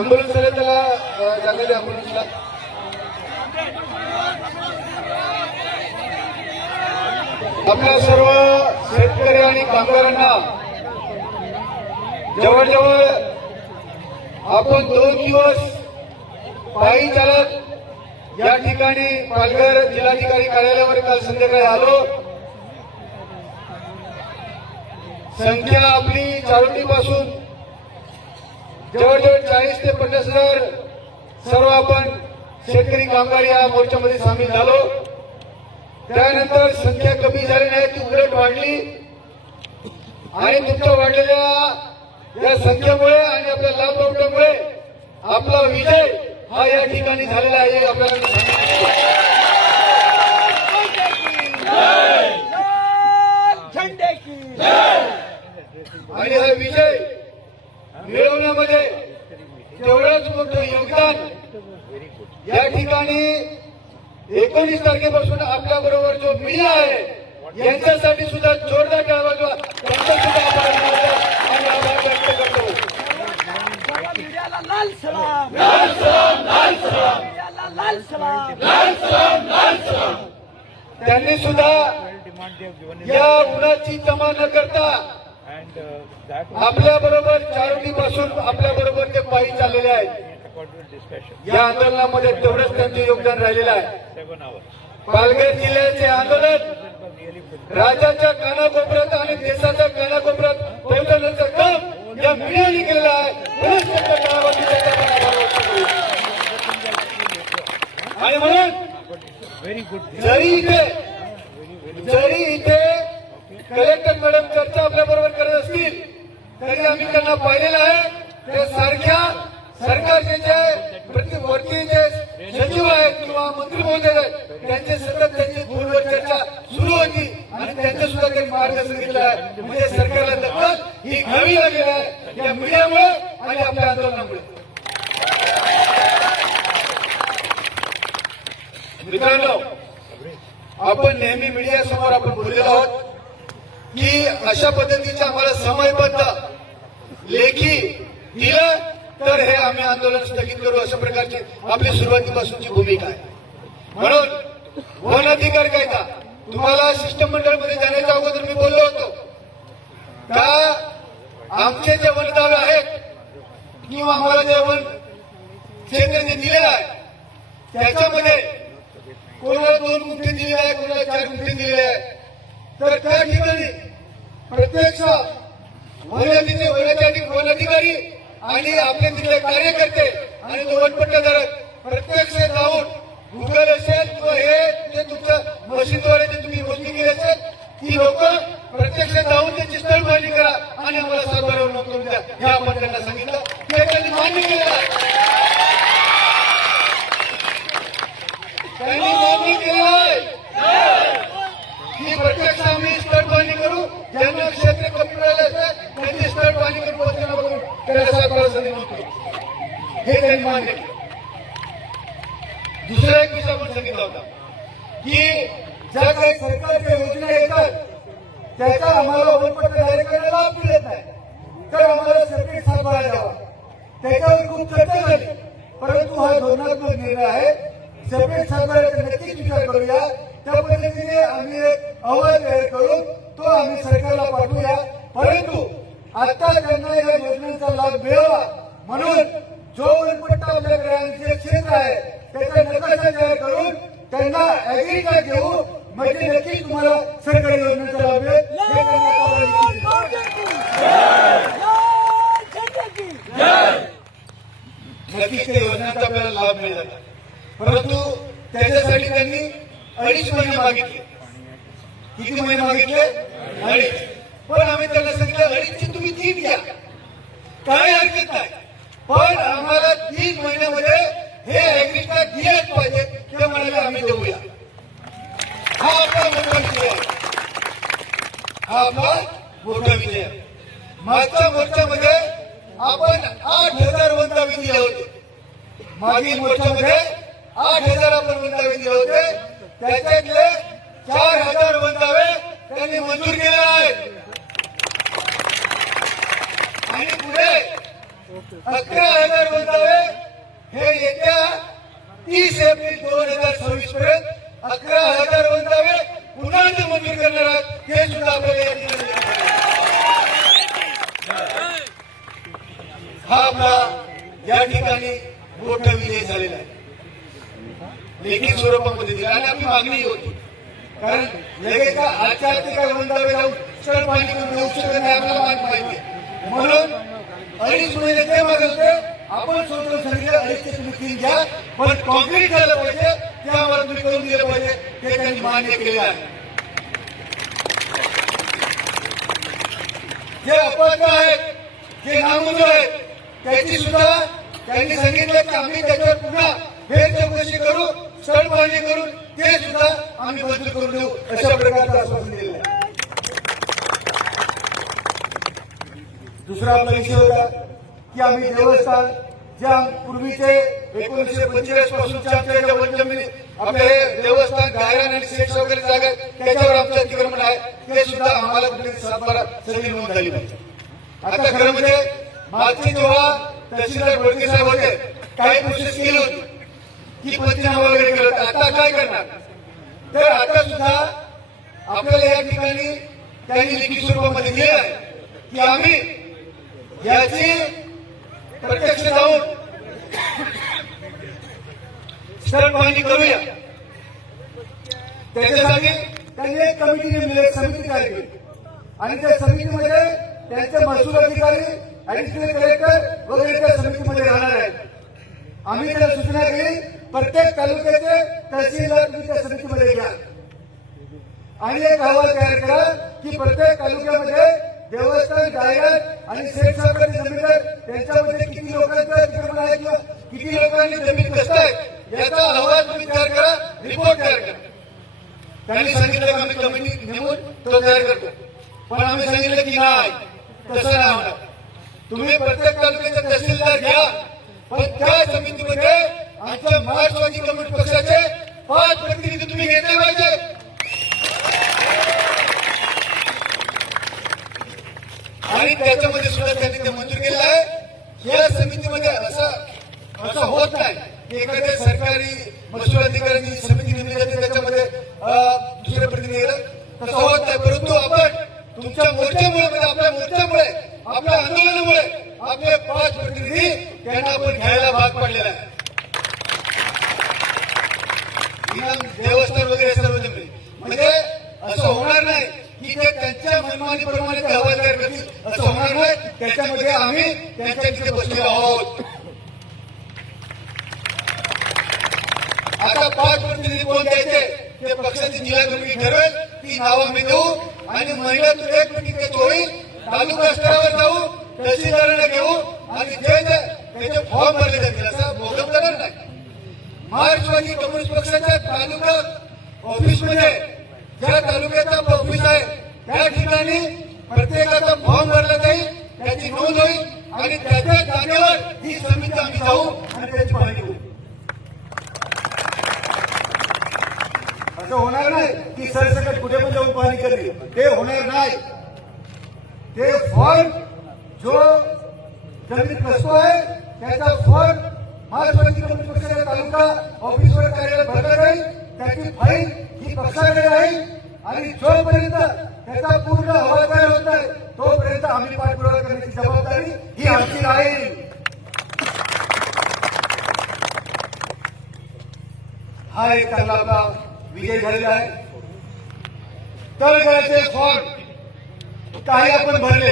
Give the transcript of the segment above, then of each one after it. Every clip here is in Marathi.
ऍम्ब्युलन्स आले त्याला जागा द्या ऍम्ब्युलन्सला आपल्या सर्व शेतकरी आणि कामगारांना जवळजवळ आपण दोन दिवस पायी चालत या ठिकाणी पालघर जिल्हाधिकारी कार्यालयावर काल संध्याकाळी आलो. संख्या आपली चारोटीपासून जवळजवळ चाळीस ते पन्नास हजार सर्व आपण शेतकरी कामगार या मोर्चामध्ये सामील झालो. त्यानंतर संख्या कमी झाली नाही ती उलट वाढली. आणि तुमच्या वाढलेल्या या संख्येमुळे आणि आपल्या लाभ प्रवठ्यामुळे आपला विजय हा या ठिकाणी झालेला आहे आपल्याला आणि हा विजय मिळवण्यामध्ये तेवढंच मोठं योगदान या ठिकाणी एकोणीस तारखेपासून आपल्या बरोबर जो मीडिया आहे यांच्यासाठी सुद्धा जोरदार टाळा त्यांचा सुद्धा आभार व्यक्त करतो. लाल सलाम लाल सलाम लाल सलाम लाल सलाम त्यांनी सुद्धा या उन्हाची तमा न करता आपल्या बरोबर चारोटी पासून आपल्या बरोबर ते पायी चाललेले आहेत या आंदोलनामध्ये तेवढंच त्यांचं योगदान राहिलेलं आहे. पालघर जिल्ह्याचे आंदोलन. राज्याच्या कानाकोपऱ्यात आणि देशाच्या कानाकोपऱ्यात पोहोचवण्याचं काम या मीडियाने केलेलं आहे. आणि म्हणून. जरी इथे जरी इथे कलेक्टर मॅडम चर्चा आपल्या बरोबर करत असतील तरी आम्ही त्यांना पाहिलेलं आहे. ते सारख्या सरकारचे जे प्रति वरती जे सचिव आहेत किंवा मंत्री महोदय आहेत त्यांचे सतत त्यांची फोनवर चर्चा सुरू होती आणि त्यांच्या सुद्धा त्यांनी मार्गदर्शन घेतलं आहे. म्हणजे सरकारला दखल ही घ्यावी लागली आहे या मीडियामुळे आणि आपल्या आंदोलनामुळे. मित्रांनो आपण नेहमी मीडिया समोर आपण बोललेलो आहोत. की अशा पद्धतीचे आम्हाला समयबद्ध लेखी दिलं तर हे आम्ही आंदोलन स्थगित करू अशा प्रकारची आपली सुरुवातीपासूनची भूमिका आहे. म्हणून वन अधिकार कायदा तुम्हाला शिष्टमंडळमध्ये जाण्याच्या अगोदर मी बोललो होतो. का आमचे जे वनदावे आहेत किंवा आम्हाला जे वन क्षेत्र जे दिलेलं आहे त्याच्यामध्ये कोणाला दोन गुंठे दिलेले आहे कोणाला चार गुंठे दिलेले आहे? तर त्या ठिकाणी प्रत्यक्ष वनाधिकारी वनाधिकारी वनाधिकारी आणि आपले तिथले कार्यकर्ते आणि तो वनपट्टाधारक प्रत्यक्ष जाऊन गुगल असेल किंवा हे जे तुमच्या मशीनद्वारे जे तुम्ही मोजणी केली असेल ती लोक प्रत्यक्ष जाऊन त्याची स्थळ माहिती करा आणि आम्हाला सातबाऱ्यावर नोंदवून द्या. हे आपण त्यांना सांगितलं. ते त्यांनी मान्य केलेलं आहे त्यांनी मान्य केलेलं आहे ही प्रत्यक्ष आम्ही स्टट बांधणी करू ज्यांना क्षेत्र कमी मिळाले असेल त्यांची स्टट बांधणी करून पोहोचणं करून त्याला सातबारा संधी नोकरी हे त्यांनी मान्य केलं. दुसरा एक विषय आपण सांगितला होता की ज्या काही सरकारच्या योजना येतात त्याचा आम्हाला ओपनपत्र जाहीर करायला लाभ मिळत नाही. तर आम्हाला सेपरेट सातबारा द्यावा त्याच्यावर खूप चर्चा झाली. परंतु हा धोरणात्मक निर्णय आहे. सेपरेट सातबाऱ्याचा नक्कीच विचार करूया. त्या पद्धतीने आम्ही एक अहवाल तयार करून तो आम्ही सरकारला पाठवूया. परंतु आता त्यांना या योजनेचा लाभ मिळावा. म्हणून जो वनपट्टा आपल्या ग्राहकांचे क्षेत्र आहे त्याचा नकाशा तयार करून त्यांना अग्रिका घेऊ म्हणजे नक्कीच तुम्हाला सरकारी योजनेचा लाभ मिळेल. नक्कीच नक्कीच त्या योजनेचा आपल्याला लाभ मिळाला. परंतु त्याच्यासाठी त्यांनी अडीच महिने मागितले. किती महिने मागितले? अडीच पण आम्ही त्यांना सांगितलं अडीचची तुम्ही तीन घ्या. काय हरकत नाही. पण आम्हाला तीन महिन्यामध्ये हे ऍग्रीमेंट दिलेच पाहिजे ते म्हणाले आम्ही देऊया. हा आपला मोठा विजय हा आपला मोठा विजय मागच्या मोर्चामध्ये आपण आठ हजार वंदावी दिले होते. मागील मोर्चामध्ये आठ हजार आपण वंदावे दिले होते. त्याच्यातले चार हजार वंदावे त्यांनी मंजूर केलेला आहे. आणि पुढे अकरा हजार नोंदावे हे येत्या तीस एप्रिल दोन हजार सव्वीस पर्यंत अकरा हजार नोंदावे पुन्हा ते मंजूर करणार आहात. हे सुद्धा आपल्याला या ठिकाणी हा आपला या ठिकाणी मोठा विजय झालेला आहे. लेखी स्वरूपामध्ये दिला. आणि आपली मागणी होती. कारण लगेच का आजच्या ते काय वृंदावे जाऊन स्थळ पाणी करून देऊ शकत नाही आपल्याला माहीत माहिती आहे. म्हणून अडीच महिने ते मागत आपण स्वतः सांगितलं अडीचशे तुम्ही तीन घ्या पण कॉन्क्रीट झालं पाहिजे ते आम्हाला तुम्ही करून दिलं पाहिजे ते त्यांनी मान्य केलेलं आहे जे अपक्ष आहेत जे नामंजूर आहेत त्याची सुद्धा त्यांनी सांगितलं की आम्ही त्याच्यावर पुन्हा फेर चौकशी करू स्थळ करून ते सुद्धा आम्ही बंद करून देऊ. अशा प्रकारचं आश्वासन दिलेलं आहे. दुसरा आपला विषय होता की आम्ही देवस्थान ज्या पूर्वीचे एकोणीसशे पंचेचाळीस पासूनच्या आमच्या ज्या वनजमिनी आपले देवस्थान गायरान आणि सेक्स वगैरे जागा त्याच्यावर आमचं अतिक्रमण आहे. ते सुद्धा आम्हाला कुठे सातबारा सगळी नोंद झाली पाहिजे. आता खरं म्हणजे मागचे जेव्हा तहसीलदार गोडके साहेब होते काही प्रोसेस केली होती. की पंचनामा वगैरे करत आता काय करणार? तर आता सुद्धा आपल्याला या ठिकाणी त्यांनी लिखित स्वरूपामध्ये दिलं आहे की आम्ही याची प्रत्यक्ष जाऊन स्थळ पाहणी करूया. त्याच्यासाठी त्यांनी एक कमिटी नेमली एक समिती तयार केली. आणि त्या समितीमध्ये त्यांचे महसूल अधिकारी ऍडिशनल कलेक्टर वगैरे त्या समितीमध्ये राहणार आहेत. आम्ही त्याला सूचना केली प्रत्येक तालुक्याचे तहसीलदार तुम्ही त्या समितीमध्ये घ्या. आणि एक अहवाल तयार करा की प्रत्येक तालुक्यामध्ये देवस्थान गायन आणि शेठ साहेबांनी जमीनदार त्यांच्यामध्ये किती लोकांचं अतिक्रमण आहे किंवा किती लोकांनी जमीन कसं आहे याचा अहवाल तुम्ही तयार करा रिपोर्ट तयार करा. त्यांनी सांगितलं आम्ही कमिटी नेमून तो तयार करतो. पण आम्ही सांगितलं की नाही तसं नाही होणार. तुम्ही प्रत्येक तालुक्याचे तहसीलदार घ्या पण त्या समितीमध्ये आमच्या महाराष्ट्रवादी कम्युनिस्ट पक्षाचे पाच प्रतिनिधी तुम्ही घेतले पाहिजे. आणि त्याच्यामध्ये सुद्धा त्यांनी ते मंजूर केलं आहे. या समितीमध्ये असं असं होत नाही की एखाद्या सरकारी महसूल अधिकाऱ्यांची समिती नेमली जाते त्याच्यामध्ये दुसरे प्रतिनिधी येतात. तसं होत नाही. परंतु आपण तुमच्या मोर्चामुळे म्हणजे आपल्या मोर्चामुळे आपल्या आंदोलनामुळे आपले पाच प्रतिनिधी त्यांना आपण घ्यायला भाग पडलेला आहे इनाम देवस्थान वगैरे सर्व जमले म्हणजे असं होणार नाही की ते मनमानीप्रमाणे ते करतील असं होणार नाही. त्याच्यामध्ये आम्ही त्यांच्या बसलेलो आहोत. आता पाच प्रतिनिधी कोण द्यायचे? ते पक्षाची जिल्हा कमिटी ठरवेल. ती नावं आम्ही देऊ. आणि महिन्यातून एक मिनिट होईल तालुका स्तरावर जाऊ तहसीलदारांना घेऊ आणि त्याचे फॉर्म भरले जातील असं मोकम करणार नाही. महाराष्ट्रवादी कम्युनिस्ट पक्षाच्या तालुका ऑफिसमध्ये ज्या तालुक्याचा ऑफिस आहे त्या ठिकाणी प्रत्येकाचा फॉर्म भरला जाईल त्याची नोंद होईल आणि त्याच्या जागेवर ही समिती आम्ही जाऊ आणि त्याची पाहणी होऊ असं होणार नाही की सरसकट कुठे पण जाऊन पाहणी करली ते होणार नाही. ते फॉर्म जो जमिनीत नसतो आहे त्याचा फॉर्म महाराष्ट्राची कम्युनिस्ट पक्षाच्या तालुका ऑफिसवर कार्यालय भरला जाईल. त्याची फाईल ही पक्षाकडे राहील आणि जोपर्यंत त्याचा पूर्ण अहवाल तयार होत नाही. तोपर्यंत आम्ही पाठपुरावा करण्याची जबाबदारी ही आमची राहील हा एक चांगला आपला विजय झालेला आहे. तळगळाचे फॉर्म काही आपण भरले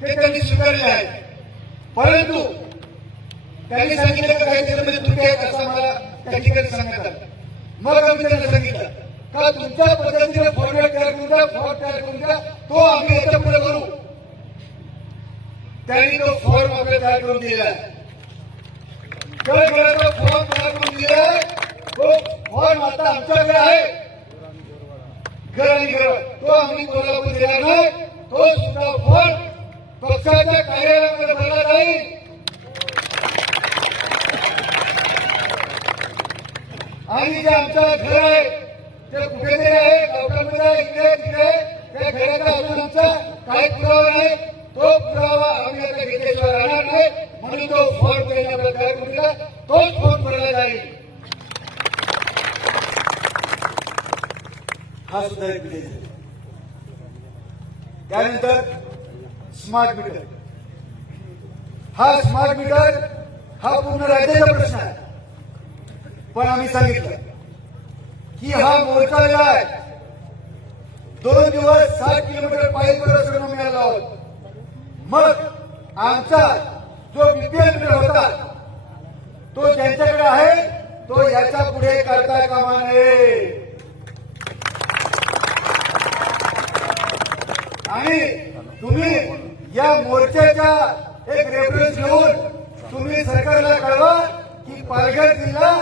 ते त्यांनी स्वीकारले आहे परंतु त्यांनी सांगितलं काही त्याच्यामध्ये त्रुटी आहेत असं मला त्या ठिकाणी सांगण्यात आलं मग आम्ही त्यांना सांगितलं का तुमच्या पद्धतीने फॉर्मॅट तयार फॉर्म तयार करून दिला तो आम्ही याच्यापुढे करू. त्यांनी तो फॉर्म आपल्याला तयार करून दिला आहे फॉर्म तयार करून दिला तो फॉर्म आता आमच्याकडे आहे. घर आणि घर. तो आम्ही कोल्हापूर दिला नाही. तो सुद्धा फॉर्म पक्षाच्या कार्यालयामध्ये भरला नाही आणि जे आमचं घर आहे ते कुठेतरी आहे? इकडे तिकडे. त्या घराचा अजून आमचा काही पुरावा नाही तो पुरावा आम्ही आता राहणार नाही. म्हणून तो फॉर्म त्यांनी आपला दिला. तोच फॉर्म भरला जाईल. हा सुद्धा एक त्यानंतर स्मार्ट मीटर हा स्मार्ट मीटर हा पूर्ण राज्याचा प्रश्न आहे. पण आम्ही सांगितलं की हा मोर्चा आहे दोन दिवस सात किलोमीटर पायी प्रदर्शन मिळाला आहोत. मग आमचा जो बीपीएल होता तो ज्यांच्याकडे आहे तो याच्यापुढे करता कामा नये आणि तुम्ही या मोर्चाच्या एक रेफरन्स घेऊन तुम्ही सरकारला कळवा की पालघर जिल्हा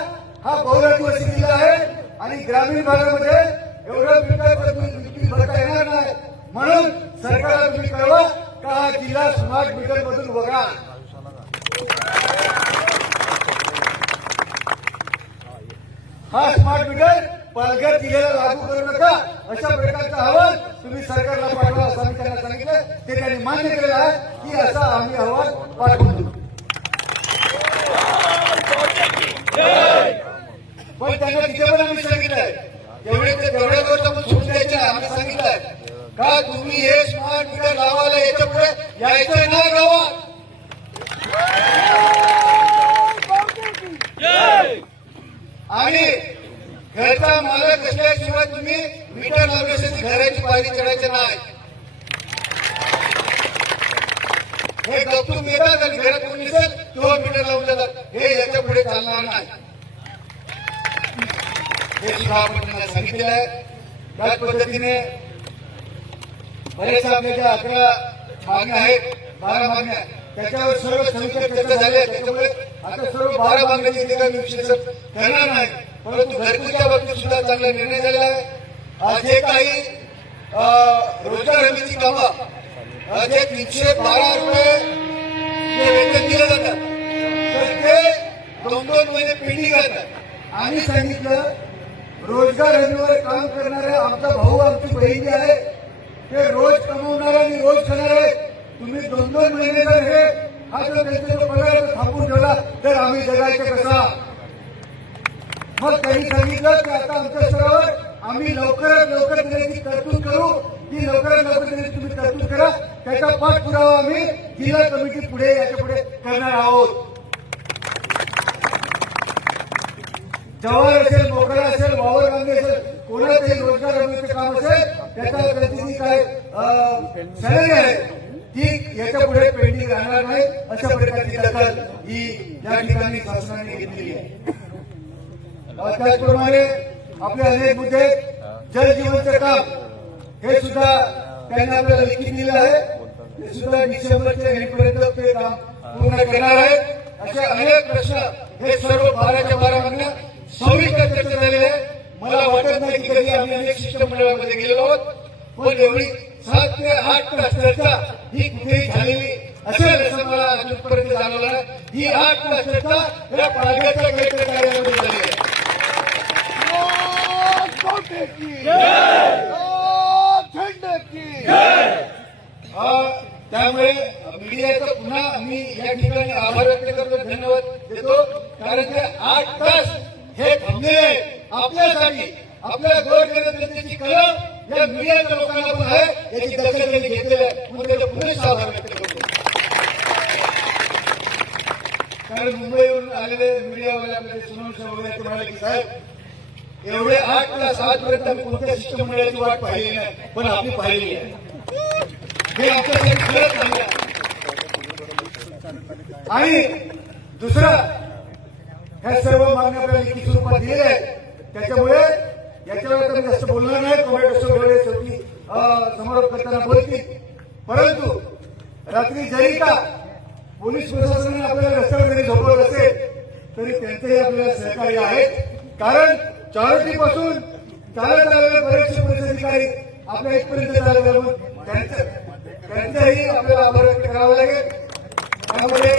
हा बहुरादिवासी जिल्हा आहे. आणि ग्रामीण भागामध्ये एवढं मीटर वीज भरता येणार नाही. म्हणून सरकारला तुम्ही कळवा का हा जिल्हा स्मार्ट मीटर मधून वगळा हा स्मार्ट मीटर पालघर जिल्ह्याला लागू करू नका. अशा प्रकारचं अहवाल तुम्ही सरकारला पाठवा असं आम्ही त्यांना सांगितलं. ते त्यांनी मान्य केलेलं आहे की असा आम्ही अहवाल पाठवून देऊ पण त्यांना तिथे पण आम्ही सांगितलंय एवढे ते तेवढ्याच वर्षापासून सोडून द्यायचे आम्ही सांगितलंय. का तुम्ही हे स्मार्ट मीटर लावायला याच्यापुढे यायचं नाही गावात? आणि घरचा मालक असल्याशिवाय तुम्ही मीटर लावण्यासाठी घराची पायरी चढायचे नाही. हे डॉक्टर येतात आणि घरात कोणी नसेल तो मीटर लावून जातात. हे याच्यापुढे चालणार नाही. हे सांगितलेलं आहे त्याच पद्धतीने बरेच आपल्या अकरा मागण्या आहेत बारा मागण्या त्याच्यावर सर्व सविस्तर चर्चा झाली आहे. त्याच्यामुळे आता सर्व बारा मागण्याची इथे काही करणार नाही. परंतु घरकुलच्या बाबतीत सुद्धा चांगला निर्णय झालेला आहे. आज जे काही रोजगार हमीची कामं जे तीनशे बारा रुपये वेतन दिलं जातं तर ते दोन दोन महिने पेंडिंग असतात आम्ही सांगितलं रोजगार हमीवर काम करणारे आमचा भाऊ आमची बहीण जी आहे ते रोज कमवणारे आणि रोज खाणारे तुम्ही दोन दोन महिने जर हे हा जो त्यांचा जो पगार थांबून ठेवला तर आम्ही जगायचं कसा? मग त्यांनी सांगितलं की आता आमच्या स्तरावर आम्ही लवकरात लवकर देण्याची तरतूद करू. ती लवकरात लवकर देण्याची तुम्ही तरतूद करा. त्याचा पाठपुरावा आम्ही जिल्हा कमिटी पुढे याच्यापुढे करणार आहोत. जवाहर असेल मोकळा असेल वावर बांधे असेल कोणाचंही रोजगार हमीचं काम असेल त्याच्या त्याची जी काय सॅलरी आहे ती याच्यापुढे पेंडिंग राहणार नाही अशा प्रकारची दखल ही या ठिकाणी शासनाने घेतलेली आहे. त्याचप्रमाणे आपले अनेक मुद्दे जल जीवनचं काम हे सुद्धा त्यांनी आपल्याला लिखित दिलं आहे. ते सुद्धा डिसेंबरच्या एंडपर्यंत ते काम पूर्ण करणार आहे. असे अनेक प्रश्न हे सर्व बाराच्या बारा मागण्या सविस्तर चर्चा झालेली आहे. मला वाटत नाही की कधी आम्ही अनेक शिष्टमंडळामध्ये गेलेलो आहोत. पण एवढी सात ते आठ तास चर्चा ही कुठेही झालेली असेल असं मला अजूनपर्यंत जाणवलं नाही. ही आठ तास चर्चा या पालघरच्या कलेक्टर कार्यालयामध्ये झाली आहे. त्यामुळे मीडियाचा पुन्हा आम्ही या ठिकाणी आभार व्यक्त करतो. धन्यवाद देतो. कारण ते आठ तास हे आपल्यासाठी आपल्या गोरगरिबांची कलम या मीडियाच्या लोकांना पण आहे याची दखल त्यांनी घेतलेली आहे. म्हणून त्याचा पुरेसा आभार व्यक्त करतो. कारण मुंबईवरून आलेले मीडियावाले आपले सुनील वगैरे ते म्हणाले की साहेब एवढे आठ तास आजपर्यंत आम्ही कोणत्या शिष्टमंडळाची वाट पाहिली नाही पण आम्ही पाहिली आहे. हे आमच्यासाठी खरंच चांगलं आणि दुसरं ह्या सर्व मागण्या आपल्याला लिखित स्वरूपात दिलेल्या आहेत. त्याच्यामुळे याच्यावर तर जास्त बोलणार नाही. टोमॅटो सगळे शेवटी समारोप करताना बोलतील. परंतु रात्री जरी का पोलीस प्रशासनाने आपल्याला रस्त्यावर जरी झोपवलं असेल तरी त्यांचेही आपल्याला सहकार्य आहेत कारण चारोटी पासून चालत आलेले बरेचसे पोलीस अधिकारी आपल्या इथपर्यंत चालत मग त्यांचं त्यांचाही आपल्याला आभार व्यक्त करावा लागेल. त्यामुळे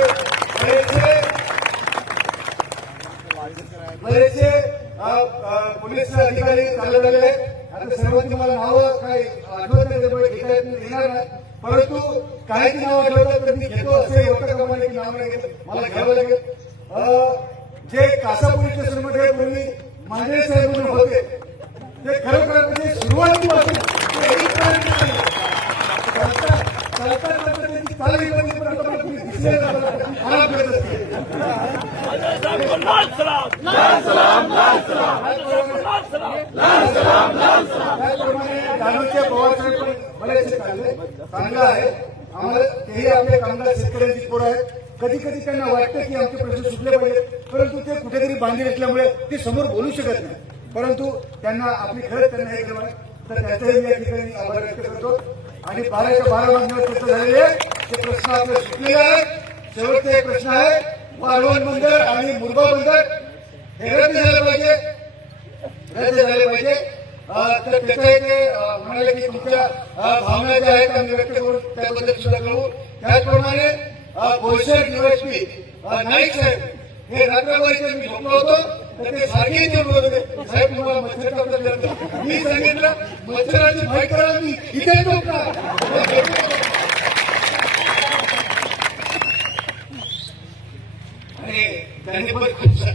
बरेचसे पोलीस अधिकारी चालू झालेले आहेत आता सर्वांची मला नावं काही आठवत नाही घेता येत येणार नाही परंतु काही नाव आठवतात तर मी घेतो असे होतं का नाव नाही घेत मला घ्यावं लागेल जे कासा पोलीस स्टेशनमध्ये पूर्वी माझे साहेब म्हणून होते ते खरोखर म्हणजे सुरुवातीपासून चालतात चालतात चालता- त्यांची चाल पण दिसले जातात मला असते. पवार साहेब पण बरेचसे चांगले. चांगलं आहे. आम्हाला तेही आपले कामगार शेतकऱ्यांची पोरं आहेत कधी कधी त्यांना वाटतं की आमचे प्रश्न सुटले पाहिजे परंतु ते कुठेतरी बांधील असल्यामुळे ते समोर बोलू शकत नाही. परंतु त्यांना आपली खरंच त्यांना हे केलं तर त्याचाही मी या ठिकाणी आभार व्यक्त करतो. आणि बाराच्या बारा महिन्यावर चर्चा झालेली आहे. ते प्रश्न आपले सुटलेले आहेत. शेवटचा एक प्रश्न आहे. वाढवण बंदर आणि मुरबा बंदर हे रद्द झालं पाहिजे. रद्द झाले पाहिजे. तर त्याच्याही ते म्हणाले की तुमच्या भावना ज्या आहेत आम्ही व्यक्त करू त्याबद्दल सुद्धा कळू त्याचप्रमाणे बोईसर डीवायसपी नाईक साहेब हे रात्रभराचे मी झोपलो होतो तर ते सारखे इथे बोलत होते. साहेब तुम्हाला मच्छर कापलं मी सांगितलं मच्छराची भय करा मी इथे झोपला आणि त्यांनी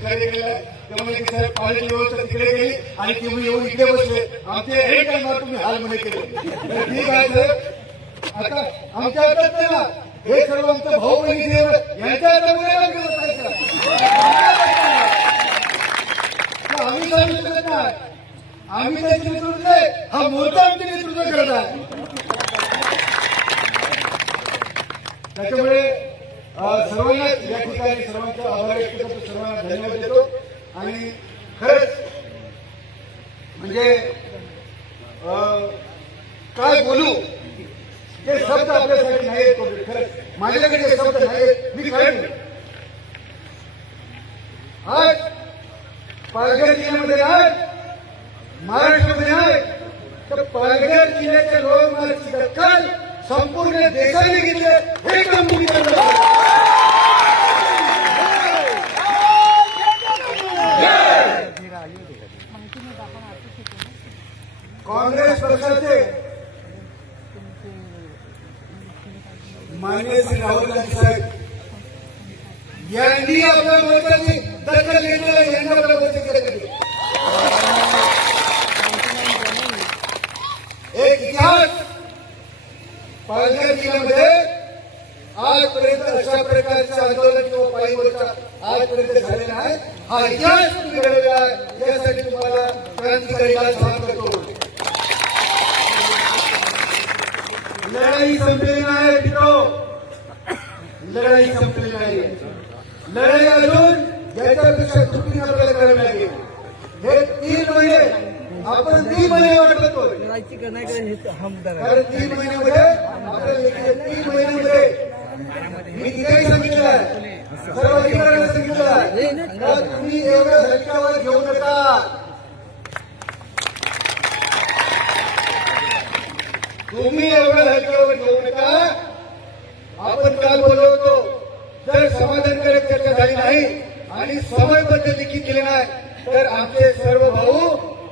पण खूप सहकार्य केलं त्यामुळे की साहेब कॉलेज व्यवस्था तिकडे गेली आणि तुम्ही येऊन इकडे बसले. आमचे हे टाइमवर तुम्ही? हाल म्हणे केले. ठीक आहे साहेब. आता आमच्या हातात नाही हे सर्व आमचं भाऊ बहिणी यांच्या हातामुळे आम्ही सांगू शकत नाही आम्ही त्याचे नेतृत्व नाही हा मोर्चा आमचे नेतृत्व करत आहे. त्याच्यामुळे सर्वांना या ठिकाणी सर्वांचा आभार व्यक्त करतो सर्वांना धन्यवाद देतो. आणि खरंच म्हणजे काय बोलू जे शब्द आपल्यासाठी नाहीत खरंच. माझ्याकडे जे शब्द नाहीत आहेत. मी काय बोलू? आज पालघर जिल्ह्यामध्ये आज महाराष्ट्रामध्ये आहे तर पालघर जिल्ह्याच्या लोक मार्गची दखल संपूर्ण देशाने घेतले हे काम तुम्ही करता काँग्रेस पक्षाचे मान्य श्री राहुल गांधी साहेब यांनी आपल्या मोर्चाची दखल घेतलेलं यांनी आपल्या मोर्चाची दखल घेतली एक इतिहास पालघर जिल्ह्यामध्ये आजपर्यंत अशा प्रकारचं आंदोलन किंवा पायी मोर्चा आजपर्यंत झालेला आहे. हा इतिहास तुम्ही घडवलेला आहे. यासाठी तुम्हाला क्रांतिकारी सलाम करतो. लढाई संपलेली नाही मित्रो. लढाई संपलेली नाही. लढाई अजून याच्यापेक्षा चुकीने आपल्याला करावी लागेल हे तीन महिने आपण तीन महिने वाट बघतोय कारण तीन महिन्यामध्ये आपल्या तीन महिन्यामध्ये मी तिथेही सांगितलं आहे सर्व अधिकाऱ्यांना सांगितलं आहे तुम्ही एवढं हलक्यावर घेऊ नका? तुम्ही एवढं हलक्यावर घेऊ नका. आपण काल बोललो होतो जर समाधानकारक चर्चा झाली नाही आणि समयबद्ध देखील केले नाही तर आमचे सर्व भाऊ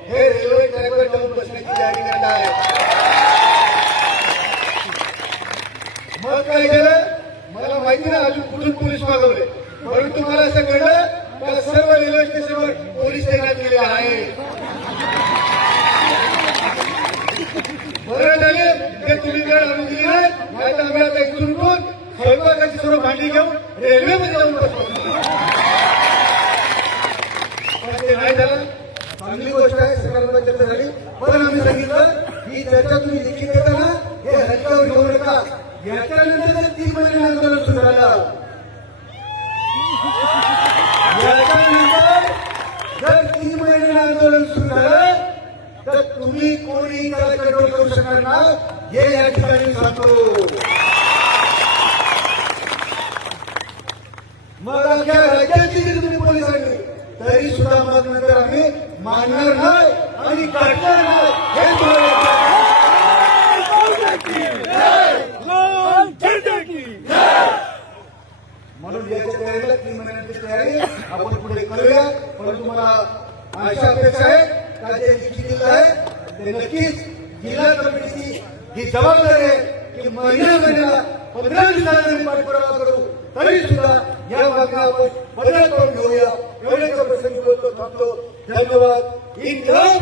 हे रेल्वे ट्रॅकवर जाऊन बसण्याची तयारी करत आहे मग काय केलं? मला माहिती नाही अजून कुठून पोलीस मागवले परंतु मला असं कळलं मला सर्व रेल्वे स्टेशनवर पोलीस तैनात केले आहे. बरं झाले ते तुम्ही वेळ आणून दिली नाही नाही तर आम्ही आता इथून स्वयंपाकाची सर्व भांडी घेऊन रेल्वेमध्ये जाऊन बसतो पण ते नाही झालं चांगली गोष्ट आहे सकारात्मक चर्चा झाली पण आम्ही सांगितलं ही चर्चा तुम्ही लिखित करताना हे हलक्यावर घेऊ नका याच्यानंतर जर तीन महिने आंदोलन सुरू झालं याच्यानंतर जर तीन महिने आंदोलन सुरू झालं तर तुम्ही कोणी त्याला कंट्रोल करू शकणार ना हे या ठिकाणी सांगतो मग आमच्या राज्याची जरी तुम्ही पोलिसांनी तरी सुद्धा मग नंतर आम्ही मानणार नाही आणि काढणार नाही. हे म्हणून याच्या तयारीला तीन महिन्यांची तयारी. आपण पुढे करूया. परंतु मला अशा अपेक्षा आहे का जे लिखित आहे ते नक्कीच जिल्हा कमिटीची ही जबाबदारी आहे की महिन्या महिन्याला पंधरा दिवसाला पाठपुरावा करू तरी सुद्धा या मागण्या आपण बदल करून घेऊया. एवढ्या प्रसंगी बोलतो थांबतो धन्यवाद. इन्कलाब